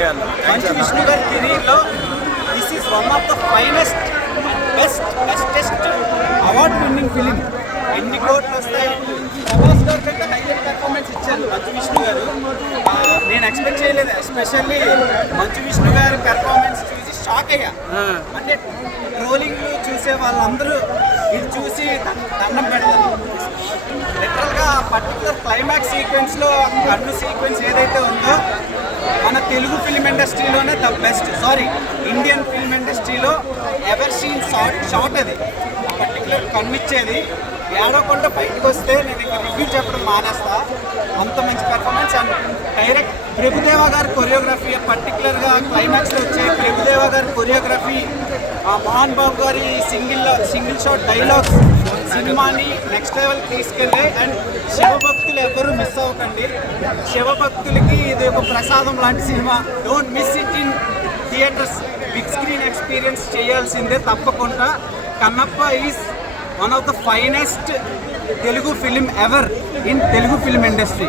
మంచు విష్ణు గారి కెరీర్లో this is one of the finest bestest award winning film. ఎన్ని కోట్లు వస్తాయి. ప్రభాస్ గారి కంటే హైలైట్ పెర్ఫార్మెన్స్ ఇచ్చారు మంచు విష్ణు గారు. నేను ఎక్స్పెక్ట్ చేయలేదు. ఎస్పెషల్లీ మంచు విష్ణు గారి పెర్ఫార్మెన్స్ చూసి షాక్ అయ్యా. అంటే ట్రోలింగ్ చూసే వాళ్ళందరూ ఇది చూసి దండం పెడతారు. లిటరల్గా పర్టికులర్ క్లైమాక్స్ సీక్వెన్స్లో కన్ను సీక్వెన్స్ ఏదైతే ఉందో మన తెలుగు ఫిల్మ్ ఇండస్ట్రీలోనే ద బెస్ట్, ఇండియన్ ఫిల్మ్ ఇండస్ట్రీలో ఎవర్ సీన్ షాట్ అది. పర్టికులర్ కన్నిచ్చేది ఏడవకుండా బయటకు వస్తే నేను ఇంకా రివ్యూ చెప్పడం మానేస్తా. అంత మంచి పెర్ఫార్మెన్స్. అండ్ డైరెక్ట్ ప్రభుదేవ గారి కొరియోగ్రఫీ, పర్టికులర్గా క్లైమాక్స్లో వచ్చే ప్రభుదేవ గారి కొరియోగ్రఫీ, మోహన్ బాబు గారి సింగిల్ షాట్ డైలాగ్స్ సినిమాని నెక్స్ట్ లెవెల్ తీసుకెళ్ళి. అండ్ శివభక్తులు ఎవరు మిస్ అవ్వకండి. శివభక్తులకి ఇది ఒక ప్రసాదం లాంటి cinema. Don't miss it in theatres. Big screen experience చేయాల్సిందే తప్పకుండా. Kannappa is one of the finest Telugu film ever in Telugu film industry.